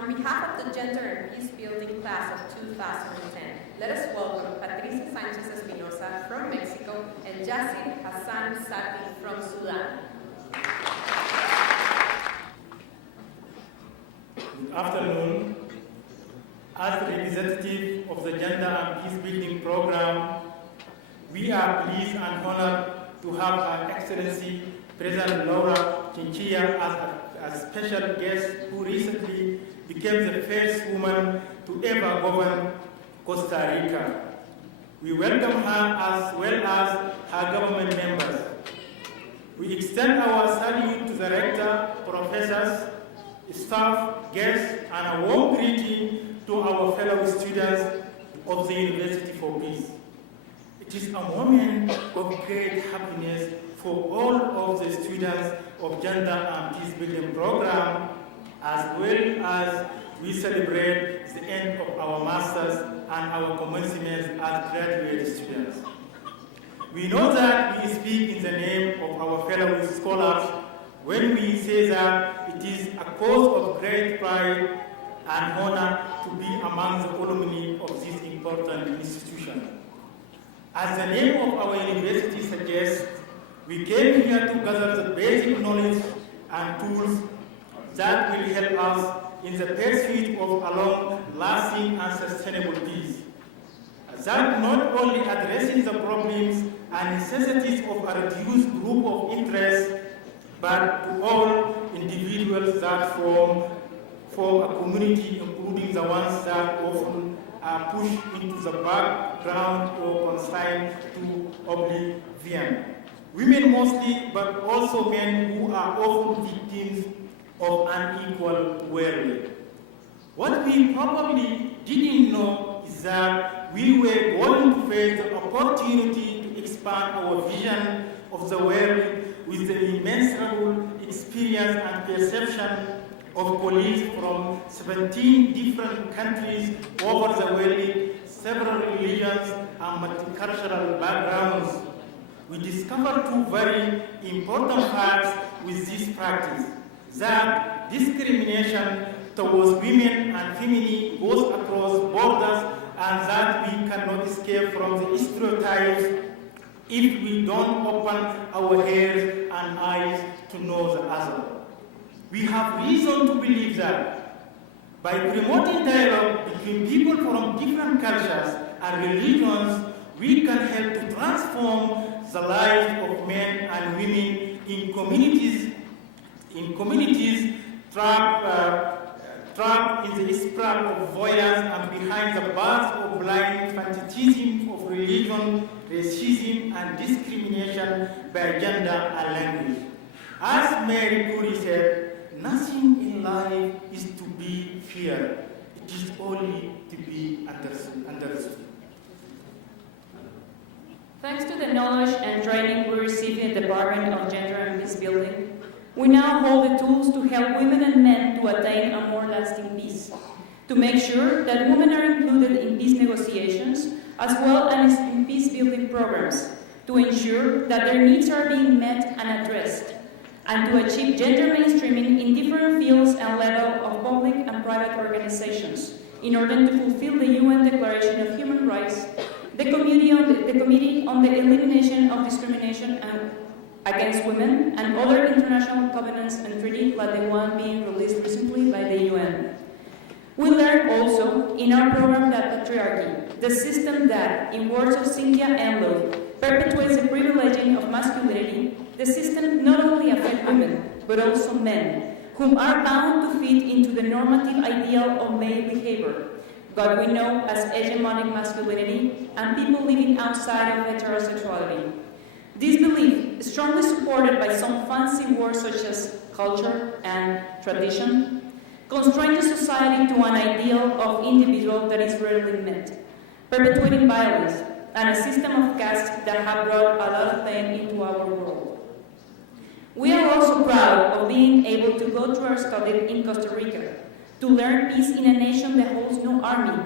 On behalf of the Gender and Peace Building class of 2010, let us welcome Patricia Sánchez Espinosa from Mexico and Yassir Satti from Sudan. Good afternoon. As the representative of the Gender and Peace Building Program, we are pleased and honored to have Her Excellency President Laura Chinchilla as a special guest who recently became the first woman to ever govern Costa Rica. We welcome her as well as her government members. We extend our salute to the rector, professors, staff, guests, and a warm greeting to our fellow students of the University for Peace. It is a moment of great happiness for all of the students of Gender and Peace Building Program, as well as we celebrate the end of our masters and our commencement as graduate students. We know that we speak in the name of our fellow scholars when we say that it is a cause of great pride and honor to be among the alumni of this important institution. As the name of our university suggests, we came here to gather the basic knowledge and tools that will help us in the pursuit of a long-lasting and sustainable peace. That not only addresses the problems and necessities of a reduced group of interests, but to all individuals that form a community, including the ones that often are pushed into the background or consigned to oblivion. Women mostly, but also men who are often victims of unequal welfare. What we probably didn't know is that we were going to face the opportunity to expand our vision of the world with the immeasurable experience and perception of colleagues from 17 different countries over the world, several religions and multicultural backgrounds. We discovered two very important facts with this practice: that discrimination towards women and feminine goes across borders, and that we cannot escape from the stereotypes if we don't open our ears and eyes to know the other. We have reason to believe that by promoting dialogue between people from different cultures and religions, we can help to transform the lives of men and women in communities trapped in the spiral of violence and behind the bars of blind fanaticism of religion, racism, and discrimination by gender and language. As Mary Curie said, nothing in life is to be feared. It is only to be understood. Thanks to the knowledge and training we received in the Department of Gender and Peace Building, we now hold the tools to help women and men to attain a more lasting peace, to make sure that women are included in peace negotiations as well as in peace-building programs, to ensure that their needs are being met and addressed, and to achieve gender mainstreaming in different fields and levels of public and private organizations in order to fulfill the UN Declaration of Human Rights, the Committee on the Elimination of Discrimination against Women, and other international covenants and treaties like the one being released recently by the UN. We learned also in our program that patriarchy, the system that, in words of Cynthia Enlow, perpetuates the privileging of masculinity, the system not only affects women, but also men, whom are bound to fit into the normative ideal of male behavior, what we know as hegemonic masculinity, and people living outside of heterosexuality. This belief, strongly supported by some fancy words such as culture and tradition, constrains society to an ideal of individual that is rarely met, perpetuating violence and a system of castes that have brought a lot of pain into our world. We are also proud of being able to go through our study in Costa Rica, to learn peace in a nation that holds no army,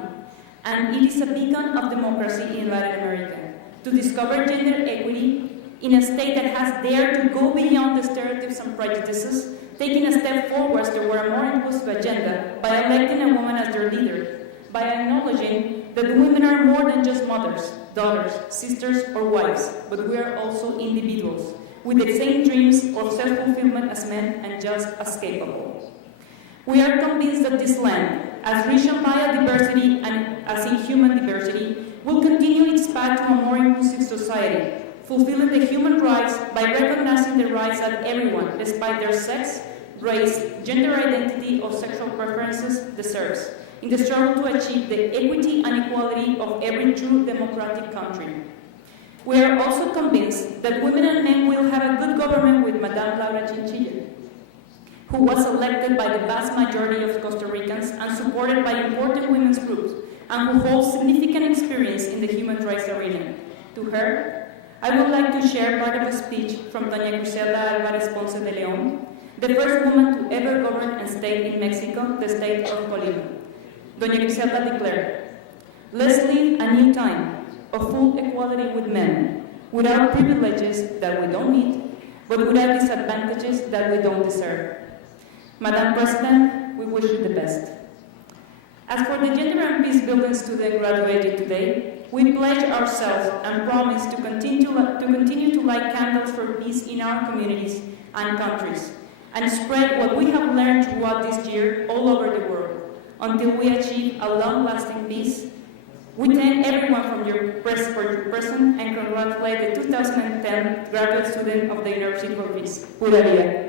and it is a beacon of democracy in Latin America, to discover gender equity in a state that has dared to go beyond the stereotypes stereotypes and prejudices, taking a step forward toward a more inclusive agenda by electing a woman as their leader, by acknowledging that women are more than just mothers, daughters, sisters, or wives, but we are also individuals, with the same dreams of self-fulfillment as men and just as capable. We are convinced that this land, as rich in biodiversity and as in human diversity, will continue its path to a more inclusive society, fulfilling the human rights by recognizing the rights that everyone, despite their sex, race, gender identity, or sexual preferences, deserves, in the struggle to achieve the equity and equality of every true democratic country. We are also convinced that women and men will have a good government with Madame Laura Chinchilla, who was elected by the vast majority of Costa Ricans and supported by important women's groups, and who holds significant experience in the human rights arena. To her, I would like to share part of a speech from Doña Griselda Álvarez Ponce de León, the first woman to ever govern a state in Mexico, the state of Colima. Doña Griselda declared, "Let's live a new time of full equality with men, without privileges that we don't need, but without disadvantages that we don't deserve." Madam President, we wish you the best. As for the Gender and Peace Building student graduated today, we pledge ourselves and promise to continue to light candles for peace in our communities and countries, and spread what we have learned throughout this year all over the world, until we achieve a long-lasting peace. We thank everyone for your presence and congratulate the 2010 graduate student of the University for Peace. Pura vida.